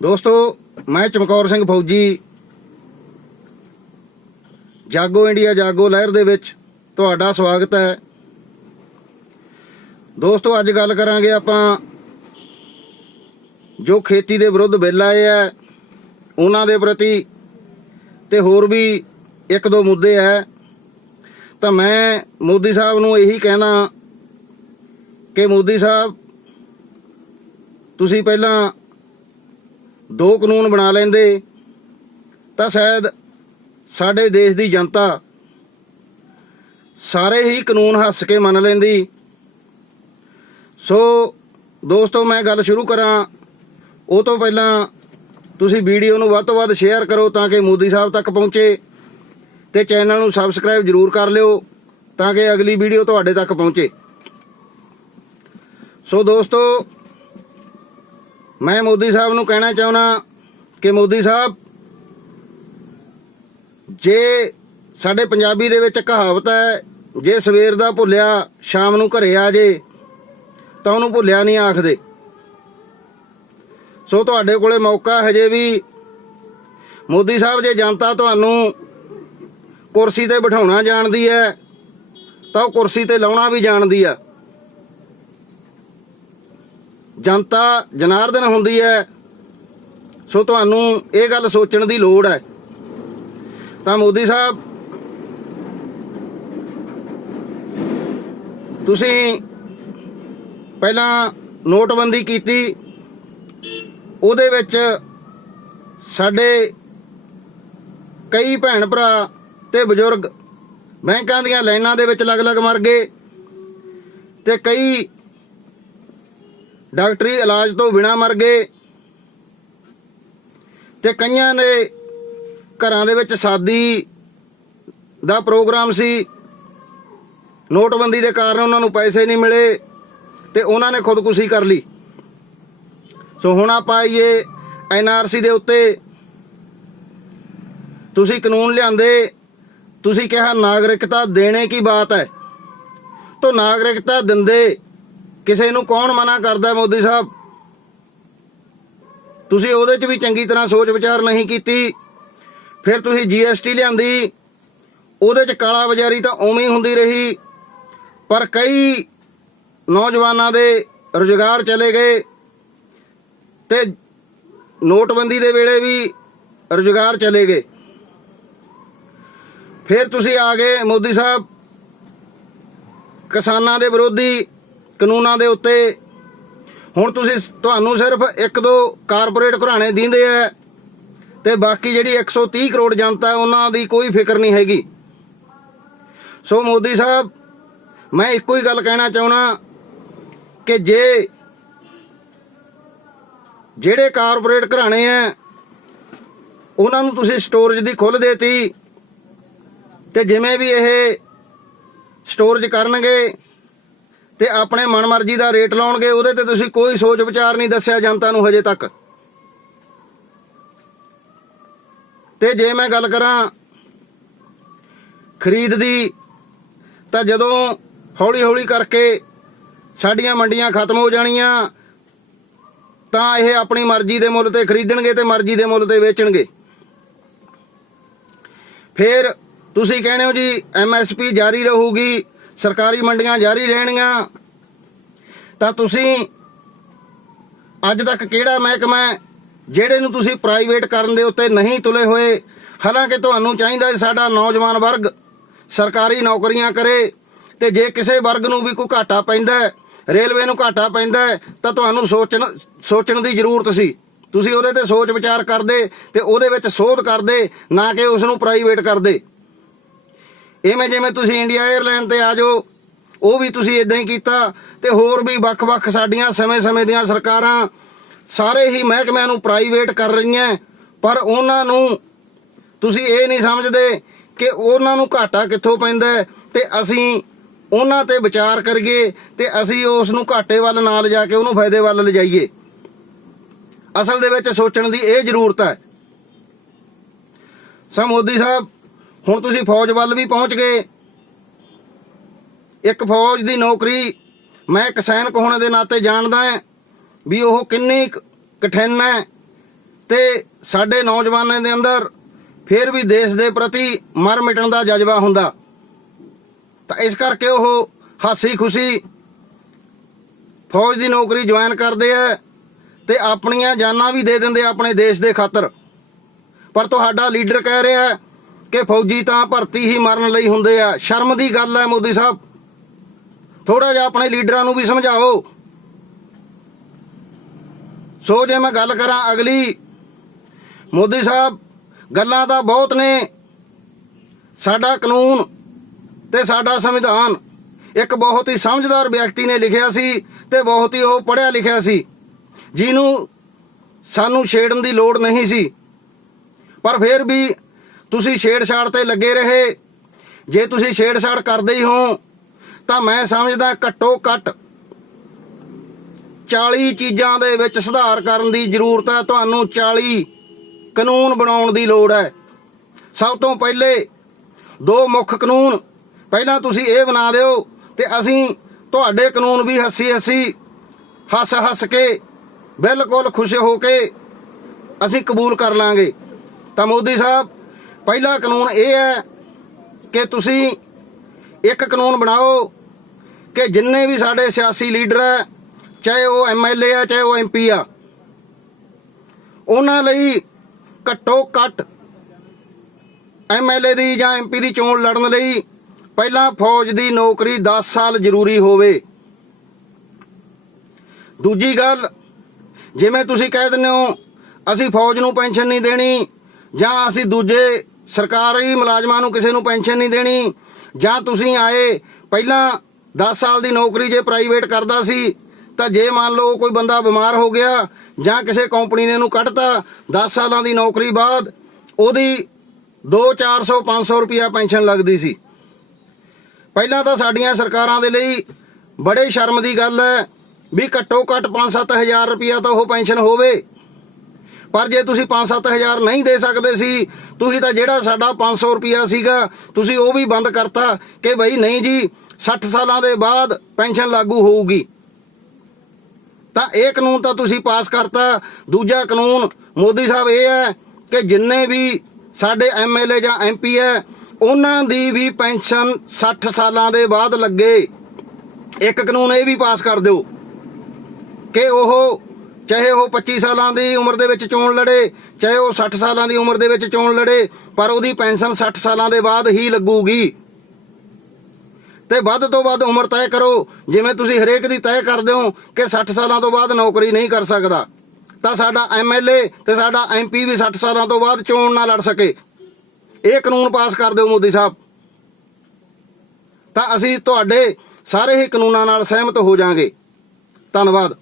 दोस्तों मैं चमकौर सिंह फौजी जागो इंडिया जागो लहर दे विच तुहाडा स्वागत है। दोस्तों अज गल करांगे आपां जो खेती दे विरुद्ध बिल आए है उन्हां दे प्रति ते होर भी एक दो मुद्दे है। तो मैं मोदी साहब नूं यही कहना कि मोदी साहब तुसीं पहलां दो कानून बना लेंदे तां शायद साडे देश दी जनता सारे ही कानून हस के मन लेंदी। सो दोस्तों मैं गल शुरू करां ਉਹ ਤੋਂ ਪਹਿਲਾਂ ਤੁਸੀਂ ਵੀਡੀਓ ਨੂੰ ਵੱਧ ਤੋਂ ਵੱਧ ਸ਼ੇਅਰ ਕਰੋ ਤਾਂ ਕਿ ਮੋਦੀ ਸਾਹਿਬ ਤੱਕ ਪਹੁੰਚੇ ਤੇ ਚੈਨਲ ਨੂੰ ਸਬਸਕ੍ਰਾਈਬ ਜ਼ਰੂਰ ਕਰ ਲਿਓ ਤਾਂ ਕਿ ਅਗਲੀ ਵੀਡੀਓ ਤੁਹਾਡੇ ਤੱਕ ਪਹੁੰਚੇ। ਸੋ ਦੋਸਤੋ मैं मोदी साहब नूं कहना चाहना कि मोदी साहब जे साडे पंजाबी दे विच कहावत है जे सवेर दा भुलिया शाम नूं घरे आ जे तां उहनूं भुलिया नहीं आखदे। सो तुहाडे कोले मौका हजे भी मोदी साहब जे जनता तुहानूं कुर्सी ते बिठाउणा जाणदी है तां ओह कुर्सी ते लाउणा भी जाणदी है। जनता जनार्दन हुंदी है। सो तुहानूं ये गल सोचण दी लोड़ है। तां मोदी साहब तुसीं पहलां नोटबंदी कीती उहदे विच साडे कई भैण भरा ते बजुर्ग बैंकां दीयां लाइनां दे विच लग लग मर गए ते कई डॉक्टरी इलाज तो बिना मर गए ते कईयां ने घरां दे विच शादी दा प्रोग्राम सी नोटबंदी दे कारण उन्हां नूं पैसे नहीं मिले ते उन्हां ने खुदकुशी कर ली। सो हुण आपां आईए NRC दे उत्ते तुसीं कानून लिआंदे तुसीं कहा नागरिकता देने की बात है तो नागरिकता दिंदे किसी नूं कौन मना करदा मोदी साहब। तुसीं उहदे च भी चंगी तरह सोच विचार नहीं कीती। फिर तुसीं GST लिआंदी उहदे च काला बाजारी तां उवें ही हुंदी रही पर कई नौजवानां दे रोजगार चले गए ते नोटबंदी दे वेले भी रोजगार चले गए। फिर तुसीं आ गए मोदी साहब किसानां दे विरोधी कानूनां दे उत्ते हुण तुहानूं सिर्फ एक दो कारपोरेट घराणे दींदे है ते बाकी जिहड़ी 130 करोड़ जनता है उन्हां दी कोई फिक्र नहीं हैगी। सो मोदी साहब मैं इक्को ही गल कहना चाहना कि जिहड़े कारपोरेट घराणे है उन्हां नूं तुसीं स्टोरेज दी खुੱਲ देती ते जिवें भी ये स्टोरेज करनगे ते अपने मन मर्जी का रेट लाउणगे उहदे ते तुसीं कोई सोच विचार नहीं दस्सिया जनता नूं हजे तक। ते जे मैं गल करां खरीद दी तां जदों हौली हौली करके साडीआं मंडियां खत्म हो जाणीआं तां इह अपनी मर्जी दे मुੱਲ ते खरीदणगे ते मर्जी दे मुੱਲ ते वेचणगे। फिर तुसीं कहणे हो जी MSP जारी रहूगी सरकारी मंडियां जारी रहणगीਆਂ ਤਾਂ ਤੁਸੀਂ ਅੱਜ तक ਕਿਹੜਾ महकमा ਜਿਹੜੇ ਨੂੰ ਤੁਸੀਂ ਪ੍ਰਾਈਵੇਟ ਕਰਨ ਦੇ ਉੱਤੇ नहीं ਤੁਲੇ ਹੋਏ। ਹਾਲਾਂਕਿ ਤੁਹਾਨੂੰ ਚਾਹੀਦਾ ਹੈ ਸਾਡਾ ਨੌਜਵਾਨ ਵਰਗ ਸਰਕਾਰੀ ਨੌਕਰੀਆਂ ਕਰੇ ਤੇ ਜੇ ਕਿਸੇ ਵਰਗ ਨੂੰ ਵੀ ਕੋਈ ਘਾਟਾ ਪੈਂਦਾ ਰੇਲਵੇ ਨੂੰ ਘਾਟਾ ਪੈਂਦਾ ਤਾਂ ਤੁਹਾਨੂੰ ਸੋਚਣ ਦੀ ਜ਼ਰੂਰਤ ਸੀ। ਤੁਸੀਂ ਉਹਦੇ ਤੇ ਸੋਚ ਵਿਚਾਰ ਕਰਦੇ ਤੇ ਉਹਦੇ ਵਿੱਚ ਸੋਧ ਕਰਦੇ ਨਾ ਕਿ ਉਸ ਨੂੰ ਪ੍ਰਾਈਵੇਟ ਕਰਦੇ। ਇਵੇਂ ਜਿਵੇਂ ਤੁਸੀਂ ਇੰਡੀਆ 에ਅਰਲਾਈਨ ਤੇ ਆ ਜਾਓ ਉਹ ਵੀ ਤੁਸੀਂ ਇਦਾਂ ਹੀ ਕੀਤਾ ਤੇ ਹੋਰ ਵੀ ਵੱਖ-ਵੱਖ ਸਾਡੀਆਂ ਸਮੇਂ-ਸਮੇਂ ਦੀਆਂ ਸਰਕਾਰਾਂ ਸਾਰੇ ਹੀ ਮਹਿਕਮਿਆਂ ਨੂੰ ਪ੍ਰਾਈਵੇਟ ਕਰ ਰਹੀਆਂ ਪਰ ਉਹਨਾਂ ਨੂੰ ਤੁਸੀਂ ਇਹ ਨਹੀਂ ਸਮਝਦੇ ਕਿ ਉਹਨਾਂ ਨੂੰ ਘਾਟਾ ਕਿੱਥੋਂ ਪੈਂਦਾ ਤੇ ਅਸੀਂ ਉਹਨਾਂ ਤੇ ਵਿਚਾਰ ਕਰੀਏ ਤੇ ਅਸੀਂ ਉਸ ਨੂੰ ਘਾਟੇ ਵੱਲ ਨਾ ਲਿਜਾ ਕੇ ਉਹਨੂੰ ਫਾਇਦੇ ਵੱਲ ਲਿਜਾਈਏ। ਅਸਲ ਦੇ ਵਿੱਚ ਸੋਚਣ ਦੀ ਇਹ ਜ਼ਰੂਰਤ ਹੈ। ਸੋ ਮੋਦੀ ਸਾਹਿਬ ਹੁਣ ਤੁਸੀਂ फौज ਵੱਲ भी पहुँच गए। एक फौज की नौकरी मैं एक सैनिक होने के नाते जानदा है भी वह किन्नी कठिन है ਤੇ ਸਾਡੇ ਨੌਜਵਾਨਾਂ ਦੇ ਅੰਦਰ ਫਿਰ ਵੀ ਦੇਸ਼ ਦੇ ਪ੍ਰਤੀ ਮਰ ਮਿਟਣ ਦਾ ਜਜ਼ਬਾ ਹੁੰਦਾ। ਤਾਂ ਇਸ ਕਰਕੇ ਉਹ ਹਾਸੀ ਖੁਸ਼ੀ ਫੌਜ ਦੀ ਨੌਕਰੀ ਜੁਆਇਨ ਕਰਦੇ ਆ ਤੇ ਆਪਣੀਆਂ ਜਾਨਾਂ ਵੀ ਦੇ ਦਿੰਦੇ ਆਪਣੇ ਦੇਸ਼ ਦੇ ਖਾਤਰ। ਪਰ ਤੁਹਾਡਾ ਲੀਡਰ ਕਹਿ ਰਿਹਾ ਕਿ ਫੌਜੀ ਤਾਂ ਭਰਤੀ ਹੀ ਮਰਨ ਲਈ ਹੁੰਦੇ ਆ। ਸ਼ਰਮ ਦੀ ਗੱਲ ਹੈ ਮੋਦੀ ਸਾਹਿਬ, ਥੋੜਾ ਜਿਹਾ ਆਪਣੇ ਲੀਡਰਾਂ ਨੂੰ ਵੀ ਸਮਝਾਓ। ਸੋ ਜੇ ਮੈਂ ਗੱਲ ਕਰਾਂ ਅਗਲੀ, ਮੋਦੀ ਸਾਹਿਬ ਗੱਲਾਂ ਤਾਂ ਬਹੁਤ ਨੇ। ਸਾਡਾ ਕਾਨੂੰਨ ਤੇ ਸਾਡਾ ਸੰਵਿਧਾਨ ਇੱਕ ਬਹੁਤ ਹੀ ਸਮਝਦਾਰ ਵਿਅਕਤੀ ਨੇ ਲਿਖਿਆ ਸੀ ਤੇ ਬਹੁਤ ਹੀ ਉਹ ਪੜ੍ਹਿਆ ਲਿਖਿਆ ਸੀ, ਜਿਹਨੂੰ ਸਾਨੂੰ ਛੇੜਨ ਦੀ ਲੋੜ ਨਹੀਂ ਸੀ। ਪਰ ਫਿਰ ਵੀ ਤੁਸੀਂ ਛੇੜਛਾੜ ਤੇ ਲੱਗੇ ਰਹੇ। ਜੇ ਤੁਸੀਂ ਛੇੜਛਾੜ ਕਰਦੇ ਹੀ ਹੋ ਤਾਂ ਮੈਂ ਸਮਝਦਾ ਘੱਟੋ ਘੱਟ 40 ਚੀਜ਼ਾਂ ਦੇ ਵਿੱਚ ਸੁਧਾਰ ਕਰਨ ਦੀ ਜ਼ਰੂਰਤ ਹੈ। ਤੁਹਾਨੂੰ 40 ਕਾਨੂੰਨ ਬਣਾਉਣ ਦੀ ਲੋੜ ਹੈ। ਸਭ ਤੋਂ ਪਹਿਲੇ 2 ਮੁੱਖ ਕਾਨੂੰਨ ਪਹਿਲਾਂ ਤੁਸੀਂ ਇਹ ਬਣਾ ਦਿਓ ਤੇ ਅਸੀਂ ਤੁਹਾਡੇ ਕਾਨੂੰਨ ਵੀ ਹੱਸ ਕੇ ਬਿਲਕੁਲ ਖੁਸ਼ ਹੋ ਕੇ ਅਸੀਂ ਕਬੂਲ ਕਰ ਲਾਂਗੇ। ਤਾਂ ਮੋਦੀ ਸਾਹਿਬ ਪਹਿਲਾ ਕਾਨੂੰਨ ਇਹ ਹੈ ਕਿ ਤੁਸੀਂ ਇੱਕ ਕਾਨੂੰਨ ਬਣਾਓ ਕਿ ਜਿੰਨੇ ਵੀ ਸਾਡੇ ਸਿਆਸੀ ਲੀਡਰ ਹੈ, ਚਾਹੇ ਉਹ MLA ਆ ਚਾਹੇ ਉਹ MP ਆ, ਉਹਨਾਂ ਲਈ ਘੱਟੋ ਘੱਟ MLA ਦੀ ਜਾਂ MP ਦੀ ਚੋਣ ਲੜਨ ਲਈ ਪਹਿਲਾਂ ਫੌਜ ਦੀ ਨੌਕਰੀ 10 ਸਾਲ ਜ਼ਰੂਰੀ ਹੋਵੇ। ਦੂਜੀ ਗੱਲ, ਜਿਵੇਂ ਤੁਸੀਂ ਕਹਿ ਦਿੰਦੇ ਹੋ ਅਸੀਂ ਫੌਜ ਨੂੰ ਪੈਨਸ਼ਨ ਨਹੀਂ ਦੇਣੀ ਜਾਂ ਅਸੀਂ ਦੂਜੇ ਸਰਕਾਰੀ ਮੁਲਾਜ਼ਮਾਂ ਨੂੰ ਕਿਸੇ ਨੂੰ ਪੈਨਸ਼ਨ ਨਹੀਂ ਦੇਣੀ, ਜਾਂ ਤੁਸੀਂ ਆਏ ਪਹਿਲਾਂ 10 ਸਾਲ ਦੀ ਨੌਕਰੀ ਜੇ ਪ੍ਰਾਈਵੇਟ ਕਰਦਾ ਸੀ ਤਾਂ ਜੇ ਮੰਨ ਲਓ ਕੋਈ ਬੰਦਾ ਬਿਮਾਰ ਹੋ ਗਿਆ ਜਾਂ ਕਿਸੇ ਕੰਪਨੀ ਨੇ ਇਹਨੂੰ ਕੱਢਤਾ, 10 ਸਾਲਾਂ ਦੀ ਨੌਕਰੀ ਬਾਅਦ ਉਹਦੀ 200, 400, 500 ਰੁਪਇਆ ਪੈਨਸ਼ਨ ਲੱਗਦੀ ਸੀ। ਪਹਿਲਾਂ ਤਾਂ ਸਾਡੀਆਂ ਸਰਕਾਰਾਂ ਦੇ ਲਈ ਬੜੇ ਸ਼ਰਮ ਦੀ ਗੱਲ ਹੈ ਵੀ ਘੱਟੋ ਘੱਟ 5-7 ਹਜ਼ਾਰ ਰੁਪਇਆ ਤਾਂ ਉਹ ਪੈਨਸ਼ਨ ਹੋਵੇ। ਪਰ ਜੇ ਤੁਸੀਂ 5-7 ਹਜ਼ਾਰ ਨਹੀਂ ਦੇ ਸਕਦੇ ਸੀ, ਤੁਸੀਂ ਤਾਂ ਜਿਹੜਾ ਸਾਡਾ 500 ਰੁਪਇਆ ਸੀਗਾ ਤੁਸੀਂ ਉਹ ਵੀ ਬੰਦ ਕਰਤਾ ਕਿ ਬਈ ਨਹੀਂ ਜੀ 60 ਸਾਲਾਂ ਦੇ ਬਾਅਦ ਪੈਨਸ਼ਨ ਲਾਗੂ ਹੋਊਗੀ। ਤਾਂ ਇਹ ਕਾਨੂੰਨ ਤਾਂ ਤੁਸੀਂ ਪਾਸ ਕਰਤਾ। ਦੂਜਾ ਕਾਨੂੰਨ ਮੋਦੀ ਸਾਹਿਬ ਇਹ ਹੈ ਕਿ ਜਿੰਨੇ ਵੀ ਸਾਡੇ MLA ਜਾਂ MP ਹੈ ਉਹਨਾਂ ਦੀ ਵੀ ਪੈਨਸ਼ਨ 60 ਸਾਲਾਂ ਦੇ ਬਾਅਦ ਲੱਗੇ। ਇੱਕ ਕਾਨੂੰਨ ਇਹ ਵੀ ਪਾਸ ਕਰ ਦਿਓ ਕਿ ਉਹ ਚਾਹੇ ਉਹ 25 ਸਾਲਾਂ ਦੀ ਉਮਰ ਦੇ ਵਿੱਚ ਚੋਣ ਲੜੇ, ਚਾਹੇ ਉਹ 60 ਸਾਲਾਂ ਦੀ ਉਮਰ ਦੇ ਵਿੱਚ ਚੋਣ ਲੜੇ, ਪਰ ਉਹਦੀ ਪੈਨਸ਼ਨ 60 ਸਾਲਾਂ ਦੇ ਬਾਅਦ ਹੀ ਲੱਗੂਗੀ। ਤੇ ਵੱਧ ਤੋਂ ਵੱਧ ਉਮਰ ਤੈਅ ਕਰੋ, ਜਿਵੇਂ ਤੁਸੀਂ ਹਰੇਕ ਦੀ ਤੈਅ ਕਰਦੇ ਹੋ ਕਿ 60 ਸਾਲਾਂ ਤੋਂ ਬਾਅਦ ਨੌਕਰੀ ਨਹੀਂ ਕਰ ਸਕਦਾ, ਤਾਂ ਸਾਡਾ MLA ਤੇ ਸਾਡਾ MP ਵੀ 60 ਸਾਲਾਂ ਤੋਂ ਬਾਅਦ ਚੋਣ ਨਾ ਲੜ ਸਕੇ। ਇਹ ਕਾਨੂੰਨ ਪਾਸ ਕਰ ਦਿਓ ਮੋਦੀ ਸਾਹਿਬ, ਤਾਂ ਅਸੀਂ ਤੁਹਾਡੇ ਸਾਰੇ ਹੀ ਕਾਨੂੰਨਾਂ ਨਾਲ ਸਹਿਮਤ ਹੋ ਜਾਾਂਗੇ। ਧੰਨਵਾਦ।